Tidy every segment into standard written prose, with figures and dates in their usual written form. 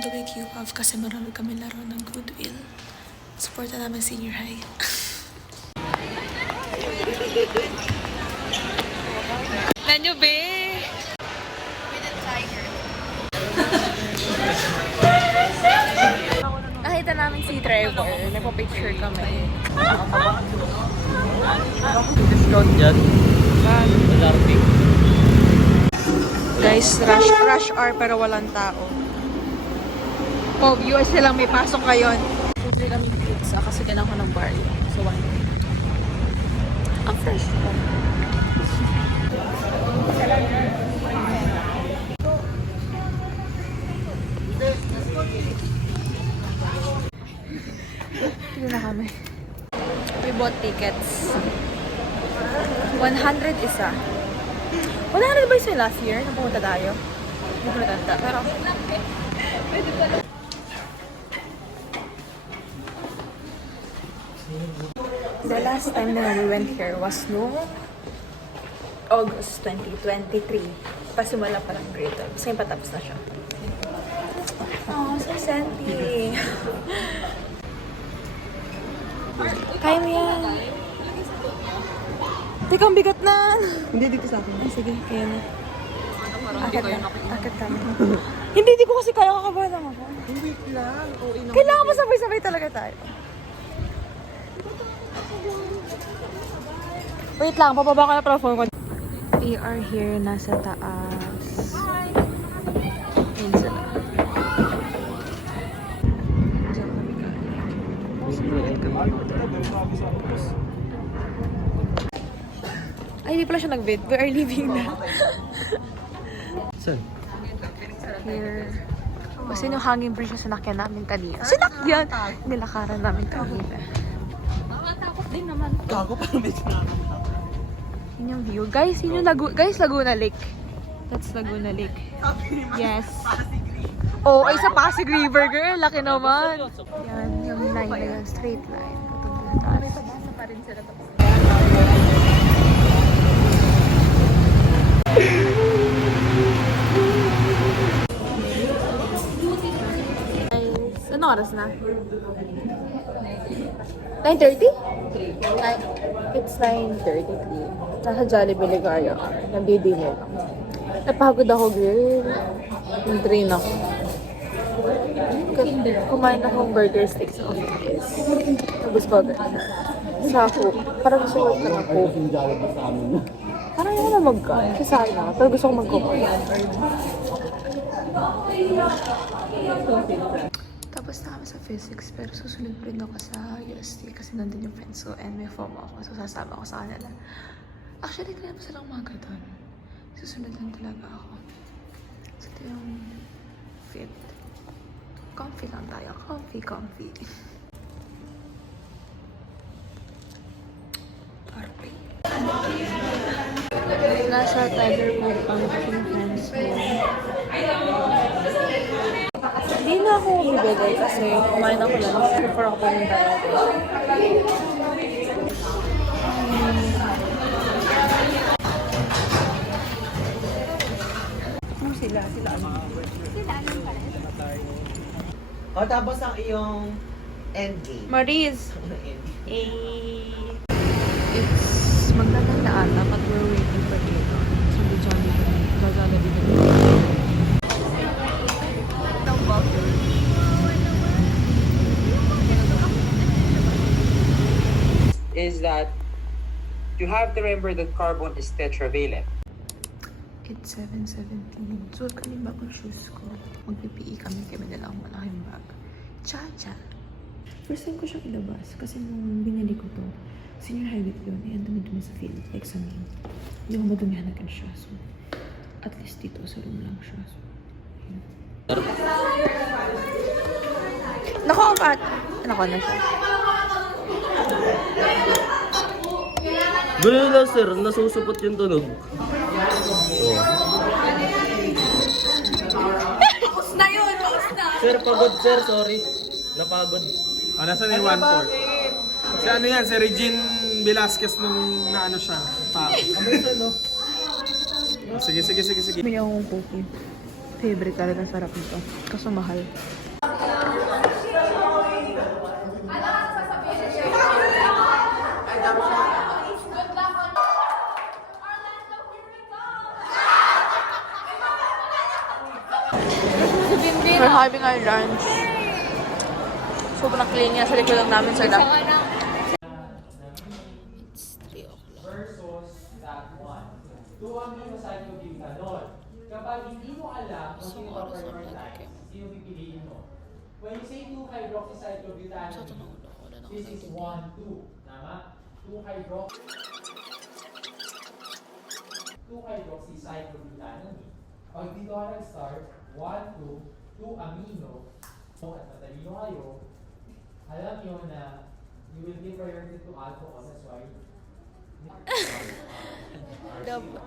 on the way to UPAV kasi marami kami laro ng Goodwill. Supporta namin senior high. Nanyo, be! With a tiger. Nakita namin si Trevor. Nagpa-picture kami. Discount dyan. Malarting. Guys, rush hour pero walang tao. Oh, US lang may pasok ngayon. Order kami pizza kasi kailangan ko ng barley. So, one. Ang fresh po. Dito na kami. We bought tickets. 100 isa. 100 ba yung last year? Napunta tayo. Hindi ko natanda. Pero, the last time na we went here was noong August 2023. Pasimula pa lang grade 12. Kasi patapos na siya. Oh, so senti. Kaya mo yan. Teka, ang bigat na. Hindi, dito sa akin. Ay, sige, kaya na. Akit kami. Hindi, di ko kasi kaya, kakabahan lang ako. Wait lang. Kailangan pa sabay-sabay talaga tayo. Wait lang, pababa ko na pala phone ko. We are here, nasa taas. Ayun sila. Ay, hindi pala siya nag-vid. We are leaving na. Saan? Here. Kasi yung hanging bridge na sinakyan namin kanina. Sinakyan! Nilakaran namin kanina. Nakakatakot din naman. Gago pa naman sinakot. Yun yung view. Guys, yun yung Laguna Lake. That's Laguna Lake. Yes. Oh, ay sa Pasig River, girl. Laki naman. Yan, yung line na yun. Straight line. Patungkol sa taas. Basa pa rin sila. Guys, ano oras na? 9:30? It's 9:33. Nasa Jollibee Ligaria kami. Nagdi-dinner lang. Napagod ako, girl. Yung train ako. Kumain akong burger steak sa office. Tapos burger sa Coke. Parang gusto ko ng Coke. Parang yun na mag-gun. Kasi sa akin ako. Pero gusto ko mag-Coke. Tapos na kami sa physics, pero susunod pa rin ako sa UST kasi nandun yung friends ko and may FOMO ako, so sasama ako sa kanila. Actually, kaya pa silang umaga doon. Susunod lang talaga ako. So ito yung fit. Comfy lang tayo. Comfy. Perfect. Nasa Tiger Park ang aking friends ko. Hindi na ako bibigay kasi kumain ako lang. Before ako pumunta natin. Sila ano? O, tapos ang iyong endgame. Maris! It's magdadanda ata but we're waiting for dito. So, the Jollibee. Jollibee dito. Is that you have to remember that carbon is tetravalent. It's 7:17. So, kami bagong shoes ko. Mag-PPE kami nila ang malaking bag. Cha-cha! First time ko siyang ilabas kasi nung binili ko to, senior high week yun, eh, ang dumi-dumi sa field, like sa main. Hindi ko madumihan agad siya. So, at least dito sa room lang siya. So, yun. Naku, Nako na siya. Ganun lang, sir. Nasusupot yung tunog. Oh. Paus na yun! Paus na! Sir, pagod, sir. Sorry. Napagod. Nasa na yung 1/4? Si ano yan, si Regine Velasquez nung naano siya. Pa. Sige. Bili akong cookie. Favorite talaga, sarap nito. Kaso mahal. We're having our lunch. Sobrang clean niya sa likod lang namin sa lap. It's 3 o'clock. Versus that one. 2 ang aminocyclobutanol. Kapag hindi mo alam kung sino ka prioritize, sino pipiliin mo. When you say 2-hydroxycyclobutanol, this is 1, 2. Tama? 2-hydroxycyclobutanol. Pag dito ka nag-start, 1, 2, 2 amino, at matalino kayo, alam nyo na you will give priority to alcohol, that's why. Double.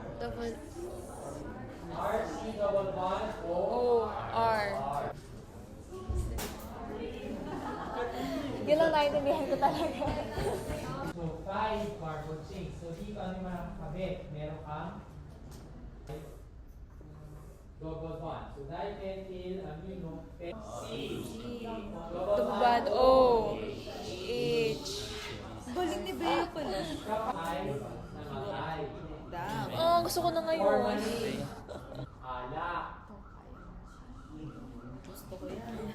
RC double bond O R. Yun lang naintindihan ko talaga. So 5 carbon chains. So dito ano yung makakabit? Meron kang double bond. So diphenyl amino C. Double bond O. H. Galing ni Bea pala. Kapag namatay. Oh, gusto ko na ngayon. Formalin. Alak. Gusto ko yan.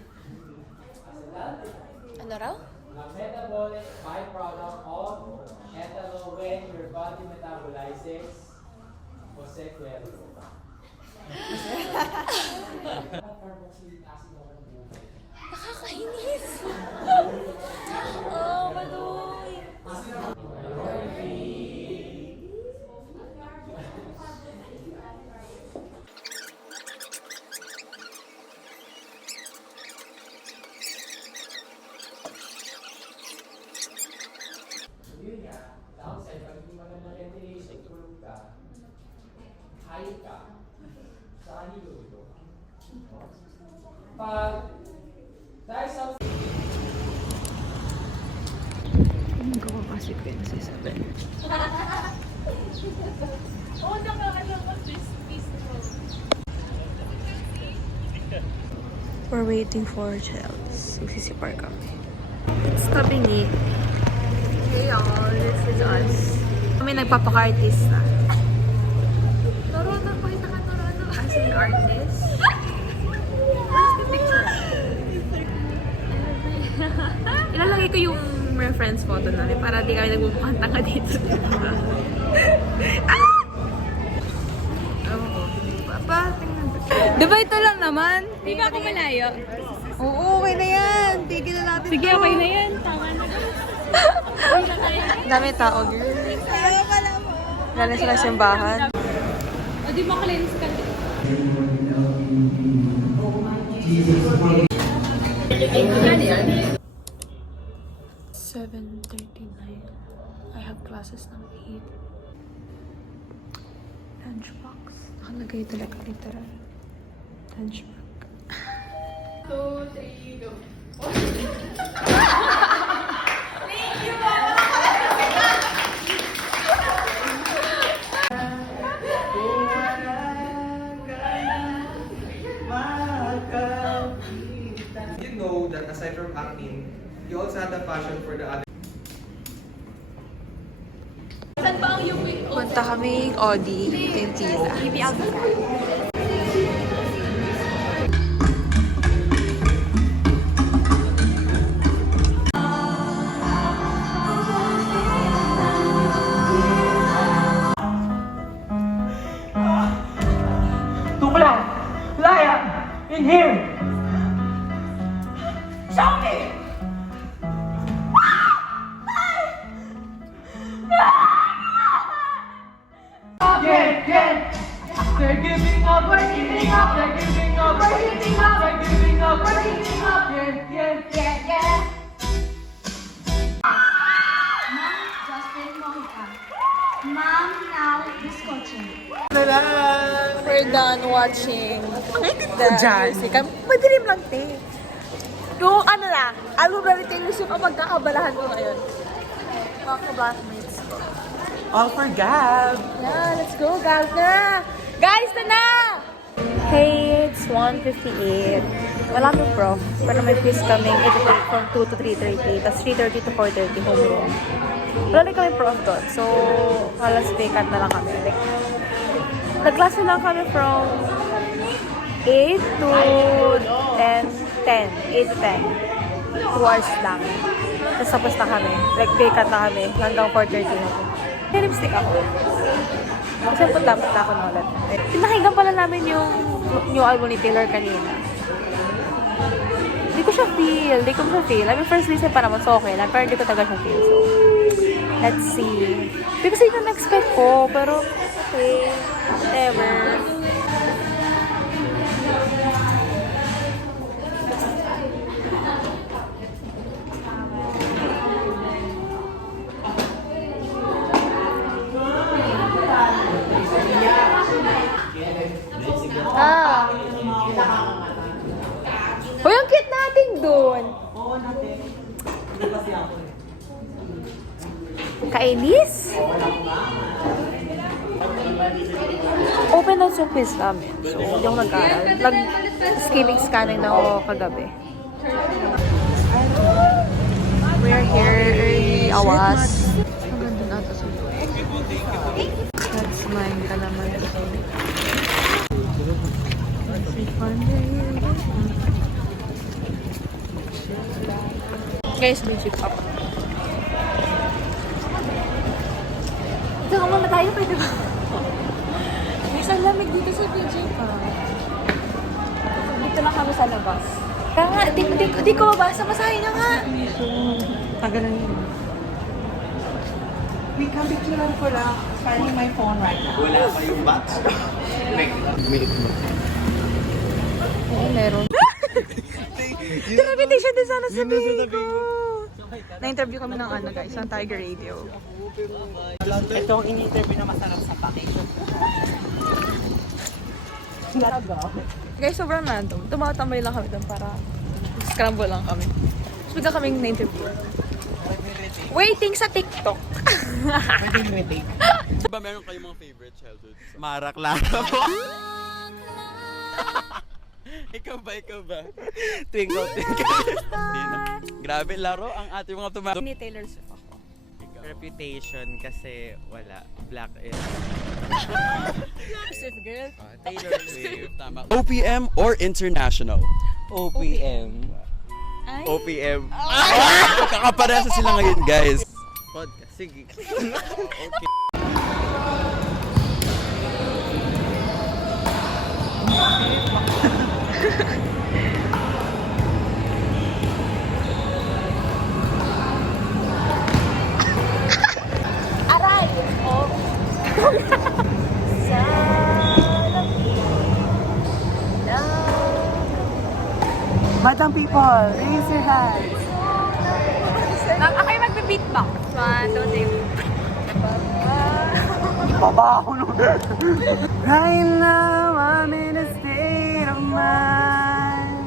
Ano raw? A metabolic byproduct of ethanol when your body metabolizes Josequero. Carboxylic acid ako ng buhay. Nakakainis. Baduy. Yun nga, downside, pag hindi magandang ventilation, tulog ka, high ka, saan ito? Pag dahil sa Gawa pa si Queen sa Isabel. We're waiting for Chels. Magsisipar kami. It's Kabingi. Hey y'all, this is us. Kami nagpapaka-artist na. Torono, pakita ka Torono. As an artist. Where's the picture? Ilalagay ko yung reference photo namin para di kami nagbubukan tanga dito. Diba ito lang naman? Di ba ako malayo? Oo, okay na yan. Tigil na natin. Sige, okay na yan. Tama na. Dami tao, girl. Ayaw pala mo. Galing sila simbahan. O di mo kalinis ka. 7:39. I have classes ng 8. Lunchbox. Nakalagay talaga literal. Lunchbox. 2, 3, go. You know that aside from acting, you also had a passion for the other. Punta kaming Audi. Ito yung tita. Tukla! Laya! In here! Show me! Yeah! They're giving up, we're giving up, they're giving up, we're giving up, they're giving up, we're giving up, yeah. Mom, now biskotso. We're done watching the music. Madilim lang, te. Yung ano na, album na rin Taylor Swift ang magkakabalahan ko ngayon. Mga ka-blackmates ko. All for Gab! Yeah, let's go, guys na! Guys, na! Hey, it's 1:58. Wala kang prof, pero may quiz kaming educate from 2 to 3:30, tapos 3:30 to 4:30 homeroom. Wala rin kami prof doon, so halos vacant na lang kami. Like, nag-class na lang kami from 8 to 10. 8 to 10. 2 hours lang. Tapos tapos na kami. Like, vacant na kami hanggang 4:30 na po. May lipstick ako. Kasi putla-putla ako na ulit. Pinakinggan pala namin yung new album ni Taylor kanina. Hindi ko siya feel. I mean, first listen pa naman, so okay lang. Pero hindi ko talaga siya feel. So, let's see. Because ito na-expect ko, pero okay. Whatever. Uy, ang cute natin doon. Oo, natin. Kainis? Open na yung quiz namin. So, hindi ako nag-aaral. Nag-skimming scanning na ako kagabi. We are here early, awas. Ang ganda na ito sa That's mine ka naman. Guys, may chip up. Ito ka muna tayo, pwede ba? Guys, ang lamig dito sa PJ pa. Dito lang kami sa labas. Kaya nga, di ko mabasa. Masahin na nga. Tagal na yun. Wait, picturean ko lang. Finding my phone right now. Wala pa yung box. Oo, meron. Reputation din sana sabihin ko. Na-interview kami ng ano guys, ng Tiger Radio. Ito ang in-interview na masarap sa package. Guys, sobrang random. Tumatambay lang kami doon para scramble lang kami. Tapos bigla kaming na-interview. Waiting sa TikTok. Waiting. Diba meron kayong mga favorite childhood? Mara Clara po. Ikaw ba? Twinkle, twinkle. Grabe laro ang ating mga tumato. Ni Taylor Swift ako. Reputation kasi wala. Black is. Swift girl. Taylor Swift. Tama. OPM or international? OPM. Ay. OPM. Kakaparesa sila ngayon guys. Podcast. Sige. Okay. Aray! Oh. Madam people, raise your hands. Ako yung magbe-beatbox. 1, 2, 3. Babaho nun. Right now, I'm in a state of mind.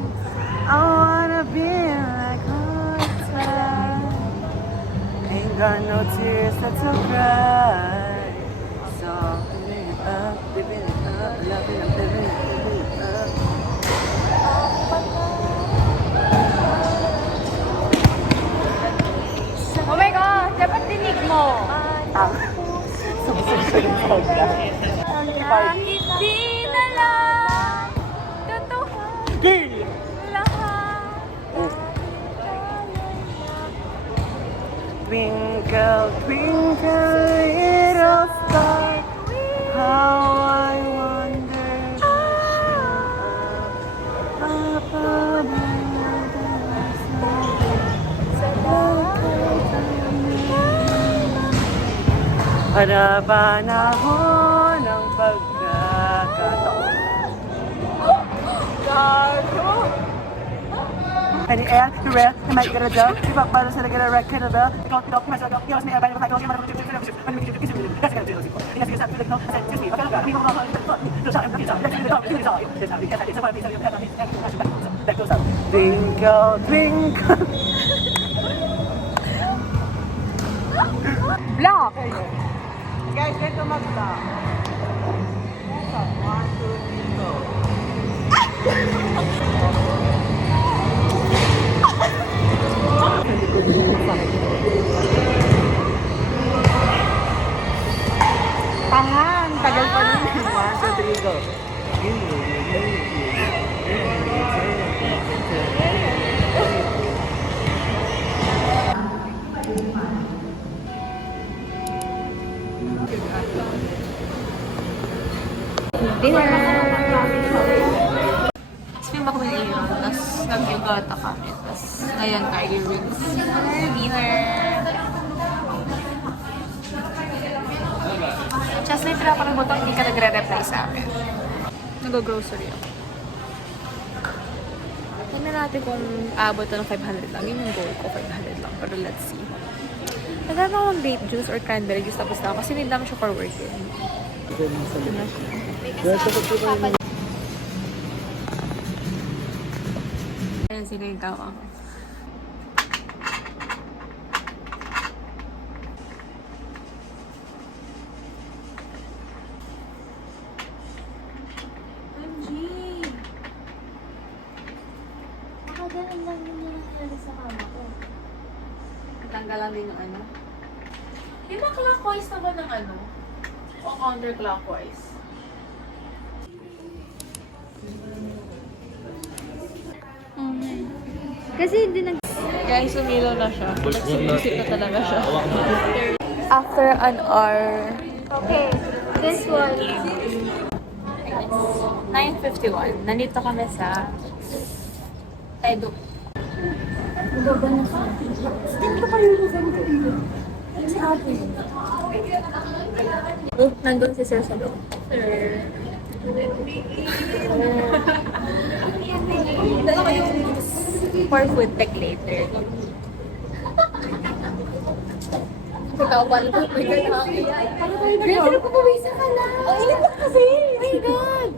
I wanna be like all the time. Ain't got no tears left to cry. So, living it up, loving it, living it up. Oh my God! Dapat dinig mo. Kahit di na lang totohan lahat. Twinkle, twinkle, little star, how I wonder up above Para panahon ng pagkakataon. Gago! Any air, the rare, the might get a job. If I buy the set, I get a record of the. I got it off my side. You ask me about it, I go, I'm going to do it. I'm going to do it. That's going to do it. Yes, yes, I'm going to do it. Excuse me, I can't go. People are going to do it. Let's have it. That goes up. Twinkle, twinkle. Block! Guys, ito mag-block. 1, 2, 3, go. Tahan, tagal pa din. 1, 2, 3, go. Swim ako ng iyo, tapos nag-yogata kami, tapos ngayon Tiger Wings. Dinner! Just later ako ng butong, hindi ka nagre-reply sa akin. Nag-grocery ako. Tignan natin kung abot na ng 500 lang. Yun yung goal ko, 500 lang. Pero let's see. Nagano akong grape juice or cranberry juice tapos na ako kasi need naman siya for work yun. Ayan sila yung tao ako. Ganun lang yun yung nangyari sa kama ko. Tanggal lang din yung ano. Di ba clockwise na ba ng ano? O counterclockwise? Kasi hindi nag... Guys, umilaw na siya. Nagsisip na talaga siya. After an hour, Okay, this one. 9:51, nandito kami sa Taiduk. Nandun si Sir sa loob. For food tech later. Ikaw pala po, my God. Girl, pinagpapawisan ka na. Ang init na kasi. Oh my God.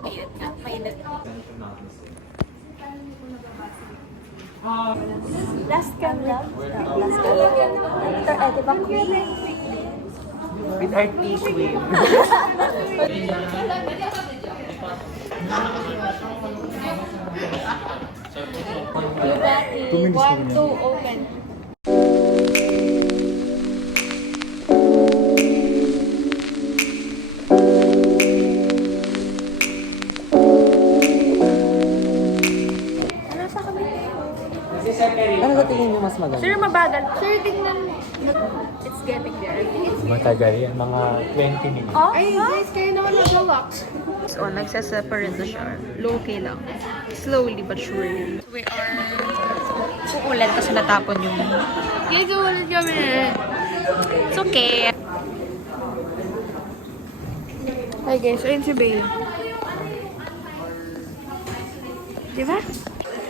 Mainit nga, mainit. Last cam lang. Last cam lang. Ito, di ba? With our queen. One, two, open. Ano sa tingin niyo mas maganda? Sure, mabagal. Sure, tingnan mo. It's getting there. I think it's Matagal yan, mga 20 minutes. Oh, ay, guys, kayo naman nag-wax. So, nagsaseparate na siya. Low-key lang. Slowly but surely. We are uulan kasi natapon yung... Guys, ulit kami. It's okay. Hi guys, ayun si Babe. Diba?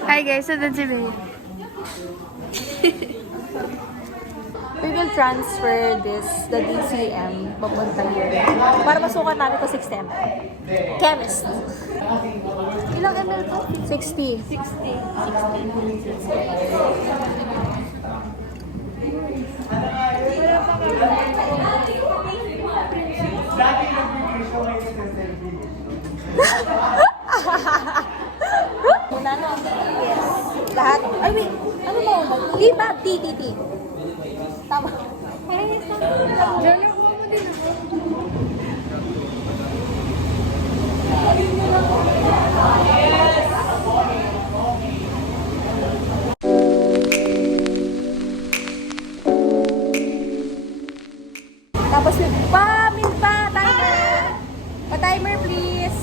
Hi guys, ayun si Babe. We will transfer this, the DCM, papunta here. Para masukat namin ko 6 Chemist. Ilang ml to? 60. 60. Muna no? Yes. Lahat? Ay wait, ano ba? T ba? T. Tama. Parehas lang. Diyan yung mo din ako. Tapos yung timer. Pa-timer please.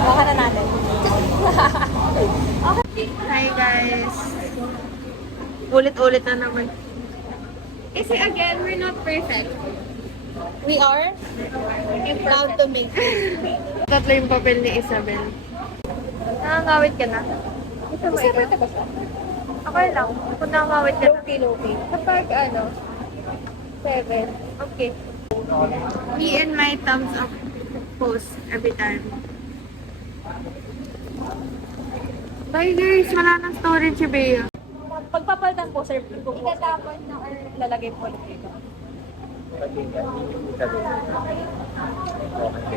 Baka na natin. Okay. Hi guys. Ulit-ulit na naman. Kasi again, we're not perfect. We are proud to make it. Tatlo yung papel ni Isabel. Nakangawit ka na. Isabel ka ba siya? Okay lang. Kung nakawit ka na. Low-key. Kapag ano, 7. Okay. Me and my thumbs up post every time. Bye guys, wala nang storage si Bea. Pagpapalitan po, sir, itatapon na or lalagay po ulit dito.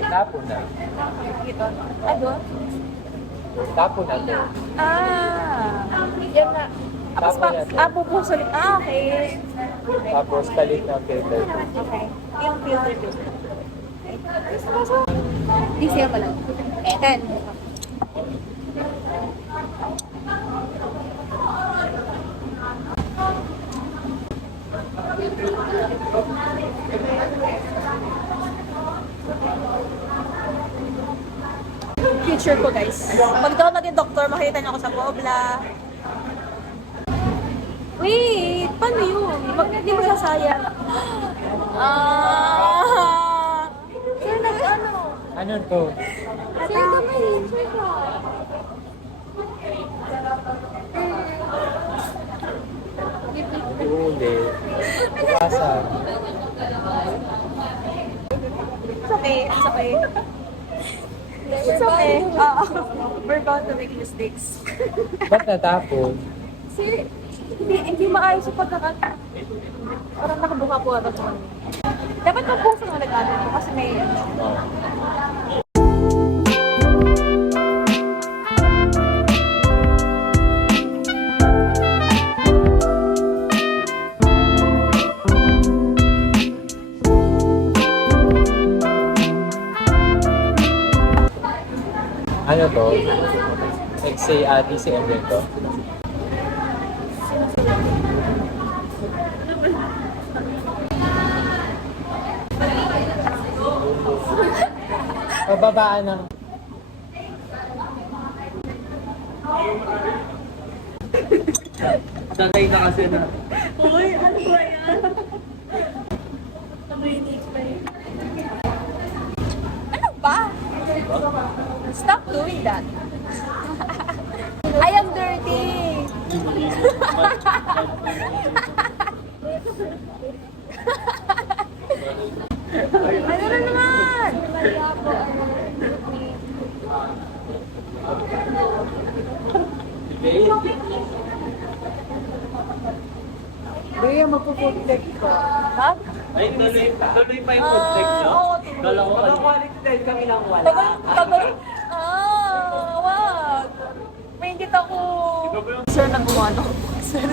Tapo na. Dito. Ano? Tapo na to. Yan na. Tapos pupuso ulit. Okay. Tapos talit na filter. Okay. Yung filter dito. Di siya pala. 10. Future ko guys. Pag daw maging doktor, makikita niyo ako sa Pobla. Wait, paano yun? Hindi mo sasayang. Sir, ano? Ano to? Sir, kamay. Sir, ka. Huli. Bukasan. It's okay. It's okay. It's okay. We're bound to make mistakes. Ba't natapon? Sir, hindi maayos yung pagkakat. Parang nakabuka po ata sa kanya. Dapat magpuso ng nag-ano kasi may Ano to? Let's say, DCM rin to. Pababaan ng... Sakay na kasi na. Uy, ano ba yan? Ano ba? Stop doing that. I am dirty. Ano na naman? Bea, magpo-protect ka. Ha? Ay, tuloy pa yung food tech nyo? Oo, Kala ko kayo. Qualified kami lang wala. Tagal. Wag. May ingit ako. Sir, nag-umano. Sir,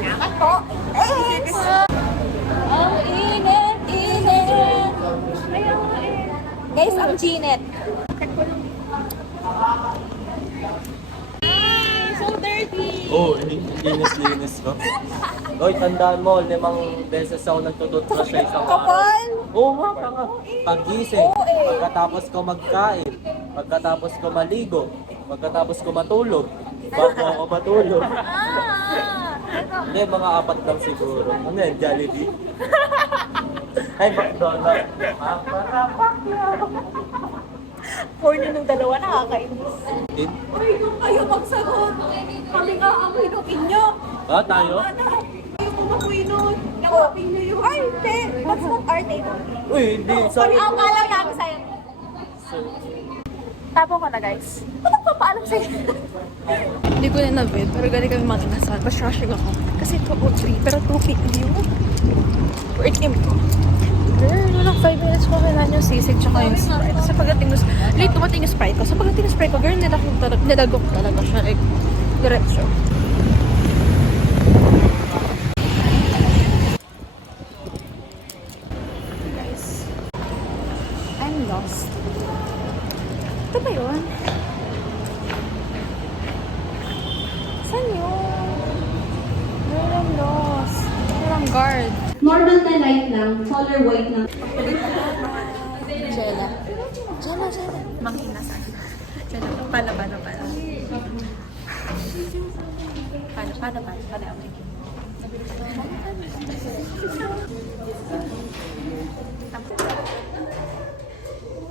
Nakat po. Thanks. Ang init. Guys, ang Ginet. So dirty. Oo, linis ko. Oy, tandaan mo, 5 beses ako nagtututbrush sa isang araw. Kapal. Oo nga, tanga. Pagising, Oo, eh. pagkatapos ko magkain, pagkatapos ko maligo, pagkatapos ko matulog, bago ako matulog. Hindi, mga 4 lang siguro. Ano yan, Jollibee? Ay, McDonald's. Corny nung dalawa, nakakainis. Din? Uy, ayaw magsagot. Kami nga ang hinukin nyo. Ba, tayo? Ayaw ko makuinod. Nakapin nyo yun. Ay, hindi. That's not our table. Uy, hindi. Sorry. Ang alam namin sa'yo. Tapos ka na, guys. Ba't nagpapaalam sa'yo? Hindi ko na na-bed, pero galing kami mga inasal. Bas rushing ako. Kasi 2:03, pero 2:50 yun. Work in po. Girl, walang 5 minutes ko kailan yung sisig tsaka yung Sprite. Kasi pagdating mo, late dumating yung Sprite ko. So pagdating yung Sprite ko, girl, nilagok talaga siya. Like, diretso. Guys, I'm lost. Ito ba yun? Saan yun? Girl, I'm lost. Walang guard. Normal na light lang, color white lang. Jella. Mang inasal. Jella. Paano?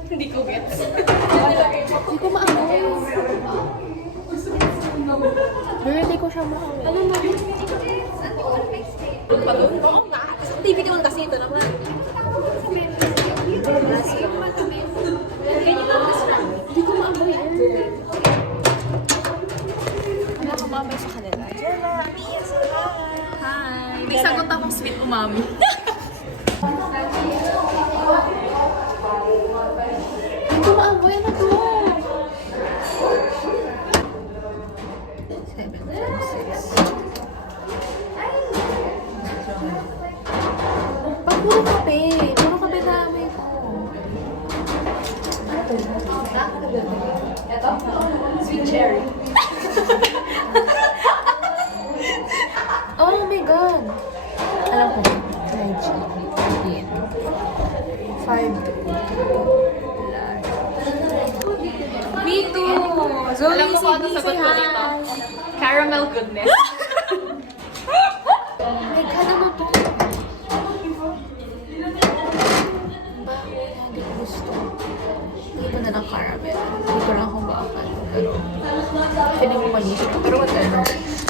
Hindi ko gets. Hindi ko maano. Pero hindi ko siya makawa. Ano mo? Oo nga. Sa TV naman kasi ito naman. Hindi ko maamoy. Ano ka mamay sa kanila? Jenna, Mia, hi! May sagot akong sweet umami. Hindi ko maamoy. Ano to? 7, 6. Puro kape. Puro kape na amoy ko. Ito? Sweet cherry. Oh my God! Alam ko. 5. Me too! Zoe, Alam mo kung ano sagot ko dito? Caramel goodness. Oh my God, ano to? Baho na, hindi ko gusto. Hindi ko na ng caramel. Hindi ko lang kung bakit. Pero, feeling ko manis ito. Pero whatever.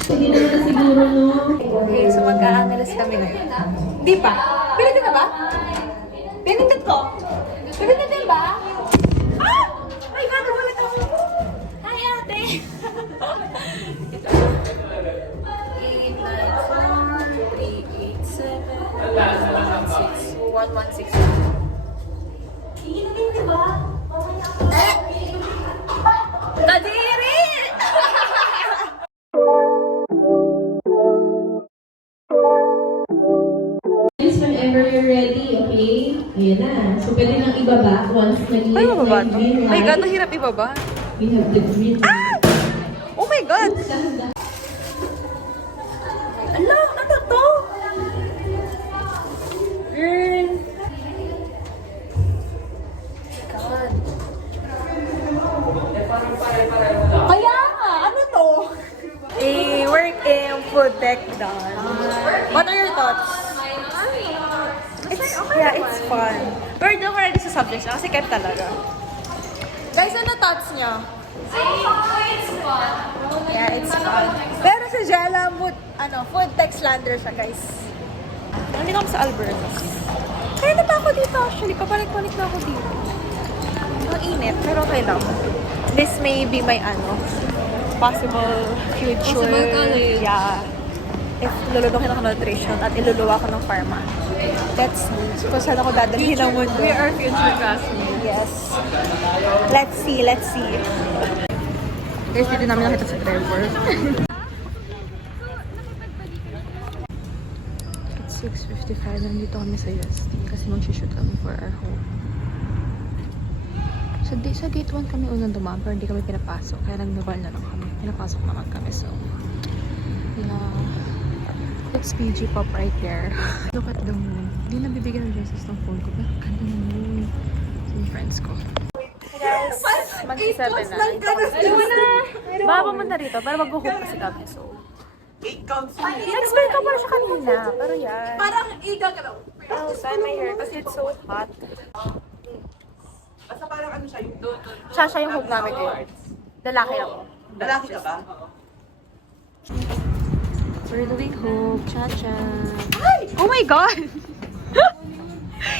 Hindi naman na siguro, no? Okay, so mag-a-analyze kami ngayon. Di pa? Pinindot na ba? Pinindot ko? Pinindot din ba? Ah! My God, nagulat ako. Hi, ate! 1161. Hindi, di ba? Kadiri! Whenever you're ready, okay? Ayan na. So, pwede nang ibaba once nag-green My God, light. mahirap ibaba. We have the green light. Oh my God! Ala, ano to? Girl. God. Kaya nga, ano to? Work in food tech done. What are your thoughts? It's fun. Pero doon ko ready sa subjects na kasi kahit talaga. Guys, ano thoughts niyo? Yeah, it's fun. Pero si Jella, food tech slander siya, guys. Hindi ako sa Albertos. Kaya na pa ako dito actually. Pabalik-balik na ako dito. Ang init, pero okay lang. This may be my possible future. Possible college. Yeah. If lulunukin ako ng nutrition at iluluwa ko ng pharma. Let's see. Kung saan ako dadalhin ng mundo. We are future classmates. Yes. Let's see. Guys, dito namin nakita sa Trevor. It's 6:55. Nandito kami sa UST kasi mag-shoot kami for our home. Sa gate 1 kami unang dumaan pero hindi kami pinapasok. Kaya nag-mobile na lang kami. Pinapasok naman kami. So, yeah. It's PG Pop right there. Look at the moon. Hindi lang bibigyan ng dresses ng phone ko. Pero ganda ng moon. Sa mga friends ko. Hey guys, mag-7 na. Baba mo na rito para mag-hook kasi kami. So, expect ko pala siya kanina. Pero yan. Parang iga ka daw. I'll dye my hair kasi it's so hot. Basta parang ano siya yung Siya yung hook namin ngayon. Lalaki ako. lalaki ka ba? We're doing hook. Cha-cha. Oh my God!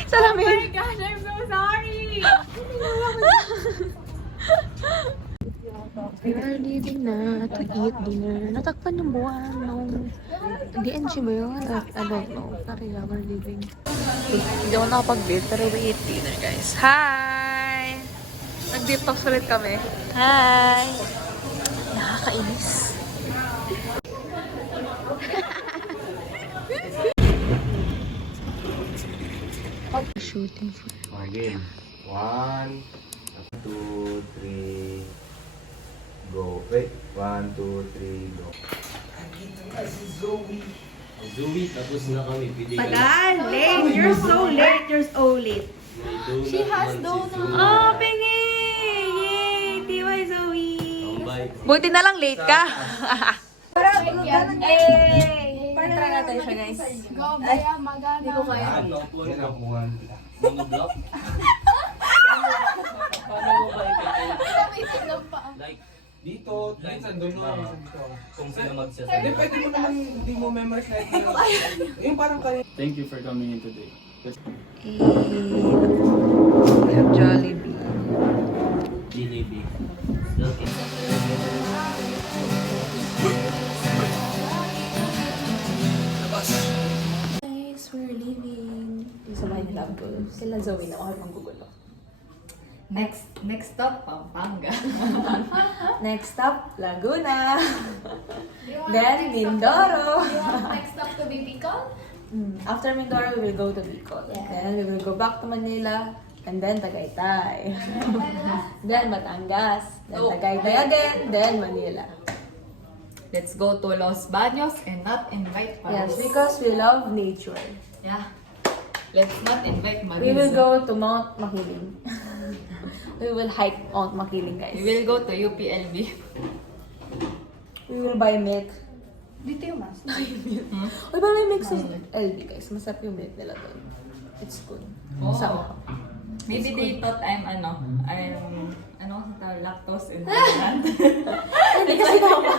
Salamin! Oh my gosh, I'm so sorry! We are leaving na to eat dinner. Natakpan yung buwan nung DNG ba yun? I don't know. Pero yeah, we're leaving. Hindi ako nakapag-bid, pero we eat dinner, guys. Hi! Nag-deep talks ulit kami. Hi! Nakakainis. Shooting for Again. 1, 2, 3, go. Wait. 1, 2, 3, go. Zoe, tapos na kami. Tagal! Late! You're so late! You're so late. She has donut. Oh, pingi! Yay! TY Zoe! Bye. Buti na lang late ka. Hey! Parang try natin siya, guys. Go, Baya, magana. Hindi ko kaya. Ano po na kuhan? Monoblock? Paano mo ba ipipin? Wait lang pa. Like, Dito, minsan doon na, minsan dito. Kung sino Hindi, magsasabi. pwede mo naman hindi mo memorize na ito. Yung parang kayo. Thank you for coming in today. We have Jollibee. Jollibee. Okay. Guys, we're leaving. Yung sa bahay nila Abdul. Sila Zoe na ako pang gugulo. Next stop, Pampanga. Next stop, Laguna. Then, Mindoro. Next stop to be Bicol? After Mindoro, we will go to Bicol. Then, we will go back to Manila. And then, Tagaytay. Then, Batangas. Then, Tagaytay again. Then, Manila. Let's go to Los Baños and not invite Yes, Paris. because we love nature. Yeah. Let's not invite Marisa. We will go to Mount Makiling. We will hike Mount Makiling, guys. We will go to UPLB. We will buy milk. Dito yung mas. Uy, ba may milk sa LB, guys? Masarap yung milk nila doon. It's good. Oh. Somehow. Maybe they thought I'm lactose intolerant. Hindi kasi tama.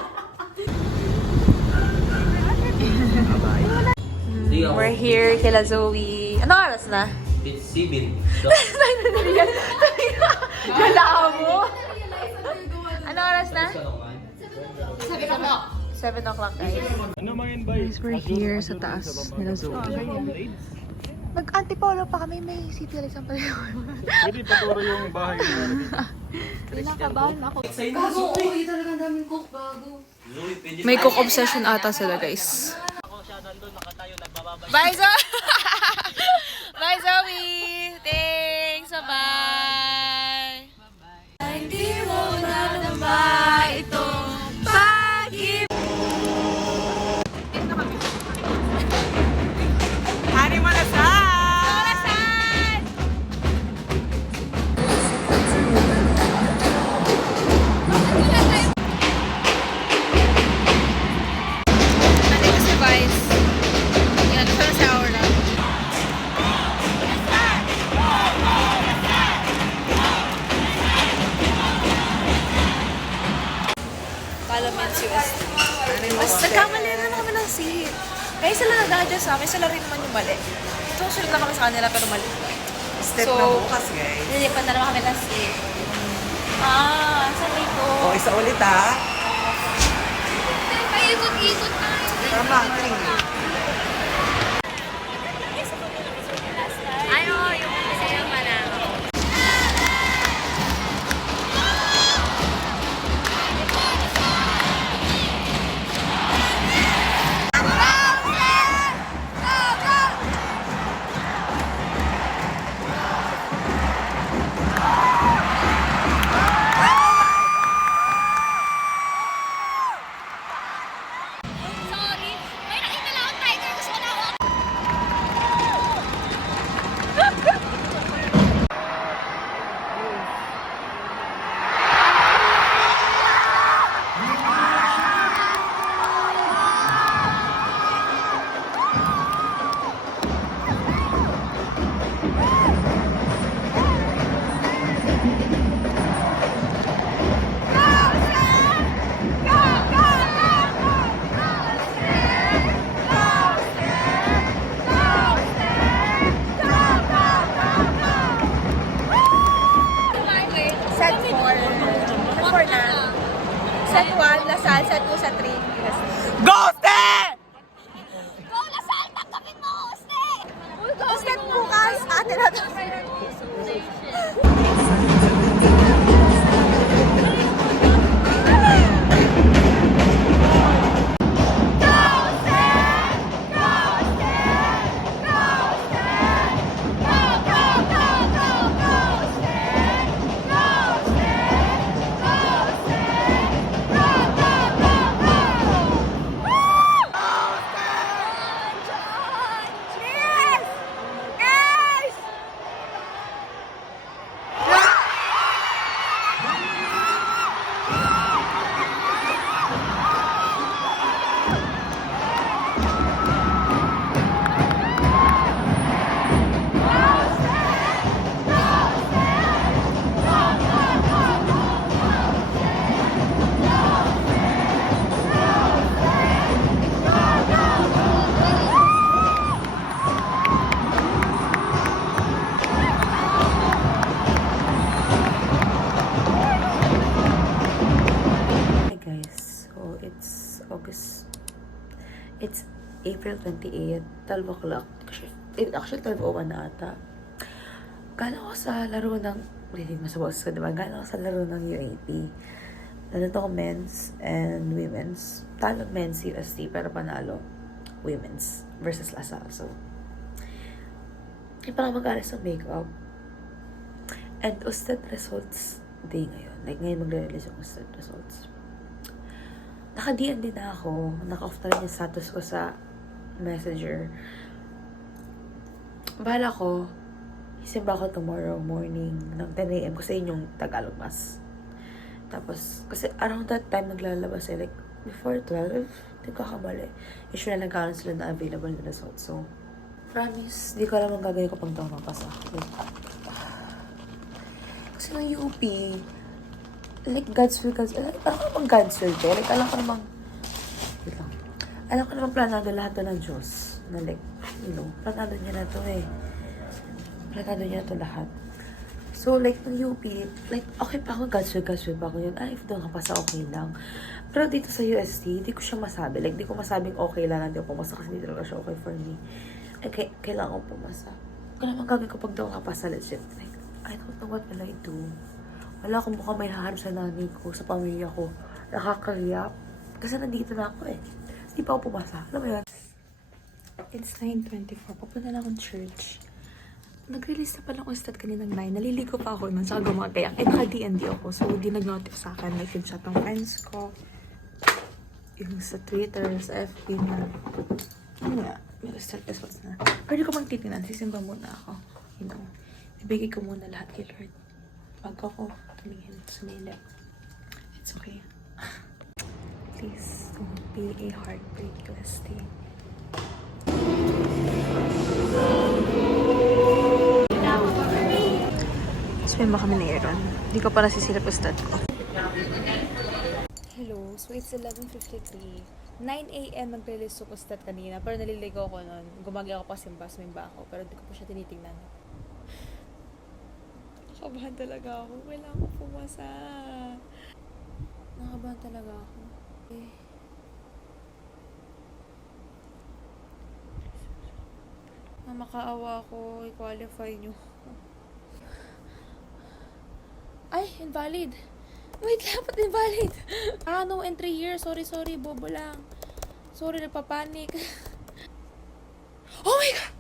We're here kila Zoe. Anong oras na? It's Sibil. Wala mo. Anong oras na? 7 o'clock, guys. Ano mga invite? Guys, we're here sa taas nila Zoe. Nag-antipolo pa kami. May City Lights ang pala. Pwede paturo yung bahay nila. Kinakabahan ako. Bago, uy, talagang daming cook, bago. May cook obsession ata sila, guys. Bye, Zoe! Bye, Zoe! Thanks! Bye-bye! Bye-bye! Hindi mo na naman itong pag-ibig. Hari Malasan! Malasan! Nandito si Vice. Yan, siya na shower na. Parliament's UST. Nagkamali na naman kami ng seat. Kaya sila nag-adjust sa amin, sila rin naman yung mali. Susunod na kami sa kanila pero mali. Step na bukas, guys. Nilipan na naman kami ng seat. Sa dito. O, isa ulit ha. Paikot-ikot tayo. Tama. Ano, yung sa'yo manalo. Sorry, may nakita lang akong tiger. It's April 28, 12 o'clock. Actually, 12:01 na ata. Gano'n ako sa laro ng... Hindi masabos ko, diba? Gano'n ako sa laro ng UAP. Nandito ko men's and women's. Talo men's UST, pero panalo women's versus Lasal. So, hindi pa ako mag-alis ng makeup. And USTED results day ngayon. Like, ngayon magre-release yung USTED results. Naka-DM din na ako. Naka-off na rin yung status ko sa Messenger. Bahala ko, isimba ko tomorrow morning ng 10 a.m. kasi yun yung Tagalog Mass. Tapos, kasi around that time naglalabas like before 12, hindi ko kakabali. Usually nagkaroon sila na available na results. So, promise, di ko alam ang gagawin ko pag daw mapasa. Kasi ng UP, like God's will, parang namang God's will to. Like, alam ko namang, wait lang. Alam ko namang planado lahat to ng Diyos. Na like, you know, planado niya na to eh. Planado niya to lahat. So, like, ng UP, like, okay pa ako, God's will pa ako yun. Ay, if doon ka pasa, okay lang. Pero dito sa UST, di ko siya masabi. Like, di ko masabing okay lang na di ako pumasa kasi hindi talaga siya okay for me. Okay, kailangan ko pumasa. Kung naman gagawin ko pag daw ka pasa, legit. Like, I don't know what will I do. Wala akong mukhang may haharap sa nanay ko, sa pamilya ko. Nakakariyak. Kasi nandito na ako eh. Hindi pa ako pumasa. Alam mo yun? It's 9:24. Papunta na akong church. Nag-release na palang USTED kaninang 9. Naliligo pa ako nun, saka gumagayak. Eh, naka-DND ako. So, di nag-notif sa akin. Like, yung chat ng friends ko. Yung sa Twitter, sa FB na. Ano nga, may USTED results na. Pwede ko magtitinan. Sisimba muna ako. You know, ibigay ko muna lahat kay Lord. Bago ako tumingin sa nila. It's okay. Please don't be a heartbreak, UST. Swim ba kami na Aaron? Hindi ko pa nasisilip USTED ko. Hello, so it's 11:53. 9 a.m. mag-release yung USTED kanina, pero naliligaw ako nun. Gumagi ako pa simba ako, pero hindi ko pa siya tinitingnan. Nakabahan talaga ako. Kailangan ko pumasa. Nakabahan talaga ako. Eh. Makaawa ako. I-qualify nyo. Ay, invalid. Wait, dapat invalid. No entry here. Sorry. Bobo lang. Sorry, nagpapanik. Oh my God!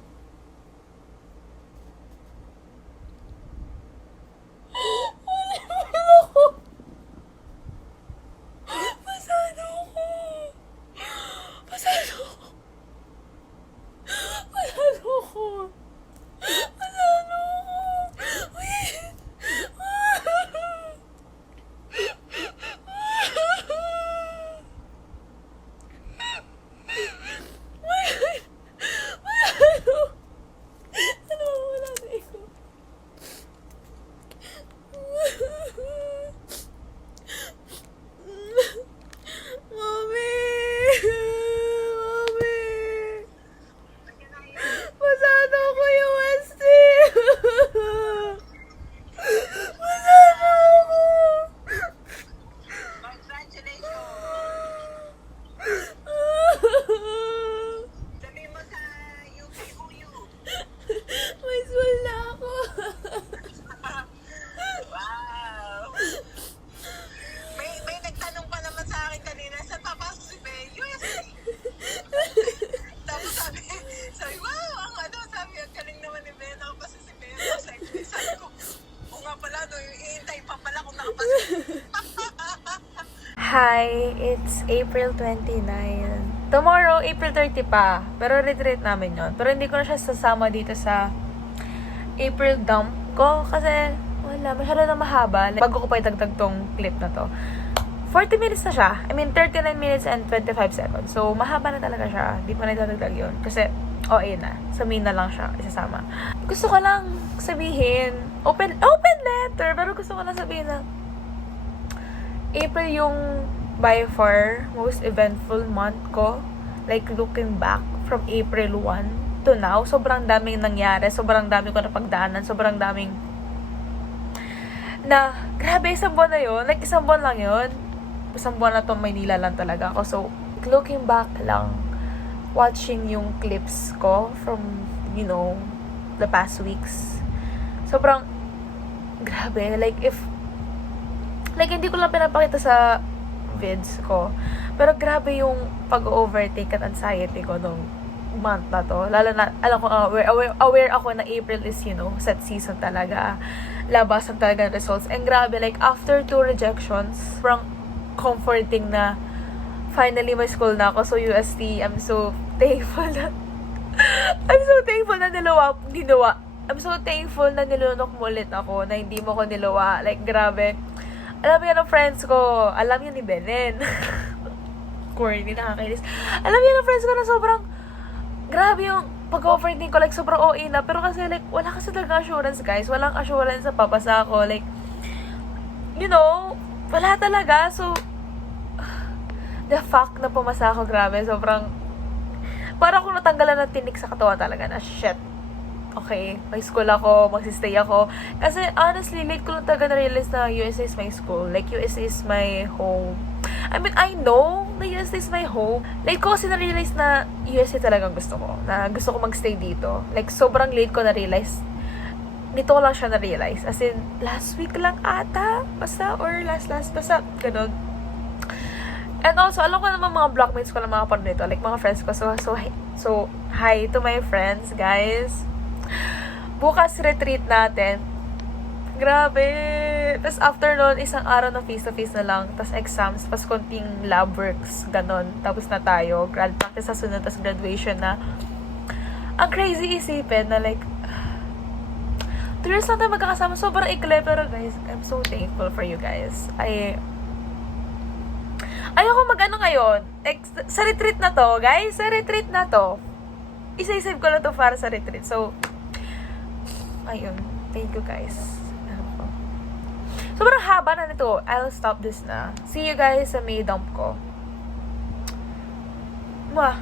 Hi, it's April 29. Tomorrow, April 30 pa. Pero retreat namin yon. Pero hindi ko na siya sasama dito sa April dump ko. Kasi, wala, masyado na mahaba. Like, bago ko pa itagtag tong clip na to. 40 minutes na siya. I mean, 39 minutes and 25 seconds. So, mahaba na talaga siya. Di pa na itagtag yun. Kasi, OA na. Sa main na lang siya isasama. Gusto ko lang sabihin, open letter. Pero gusto ko lang sabihin na, April yung by far most eventful month ko. Like, looking back from April 1 to now, sobrang daming nangyari. Sobrang dami ko napagdaanan. Sobrang daming na, grabe, isang buwan na yun. Like, isang buwan lang yun. Isang buwan na to, Maynila lang talaga ako. So, looking back lang, watching yung clips ko from, you know, the past weeks. Sobrang, grabe. Like, hindi ko lang pinapakita sa vids ko. Pero grabe yung pag-overtake at anxiety ko nung month na to. Lalo na, alam ko, aware ako na April is, you know, set season talaga. Labasan talaga ng results. And grabe, like, after 2 rejections, sobrang comforting na finally may school na ako. So, UST, I'm so thankful na I'm so thankful na I'm so thankful na nilunok mo ulit ako, na hindi mo ko niluwa. Like, grabe. Alam yan ng friends ko. Alam yan ni Benen. Corny, nakakainis. Alam yan ng friends ko na sobrang grabe yung pag-overthink ko. Like, sobrang OA na. Pero kasi, like, wala kasi talaga assurance, guys. Walang assurance sa papasa ko. Like, you know, wala talaga. So, the fact na pumasa ako, grabe. Sobrang, parang kung natanggalan ng tinik sa katawan talaga na, shit. Okay, may school ako, magsistay ako. Kasi, honestly, late ko lang talaga na-realize na USA is my school. Like, USA is my home. I mean, I know na USA is my home. Late ko kasi na-realize na USA talagang gusto ko. Na gusto ko magstay dito. Like, sobrang late ko na-realize. Dito ko lang siya na-realize. As in, last week lang ata. Basta, or basta, ganun. And also, alam ko naman mga blockmates ko na mga panood nito. Like, mga friends ko. So, hi to my friends, guys. Bukas retreat natin. Grabe. Tapos after nun, isang araw na face-to-face na lang. Tapos exams, tapos konting lab works, ganon. Tapos na tayo. Grad practice sa sunod, tapos graduation na. Ang crazy isipin na like, 3 years lang tayo magkakasama. Sobrang ikli. Pero guys, I'm so thankful for you guys. Ayoko mag-ano ngayon. Like, sa retreat na to, guys. Sa retreat na to. Isa-save ko na to para sa retreat. So, ayun. Thank you, guys. Sobrang haba na nito. I'll stop this na. See you guys sa May dump ko. Mwah!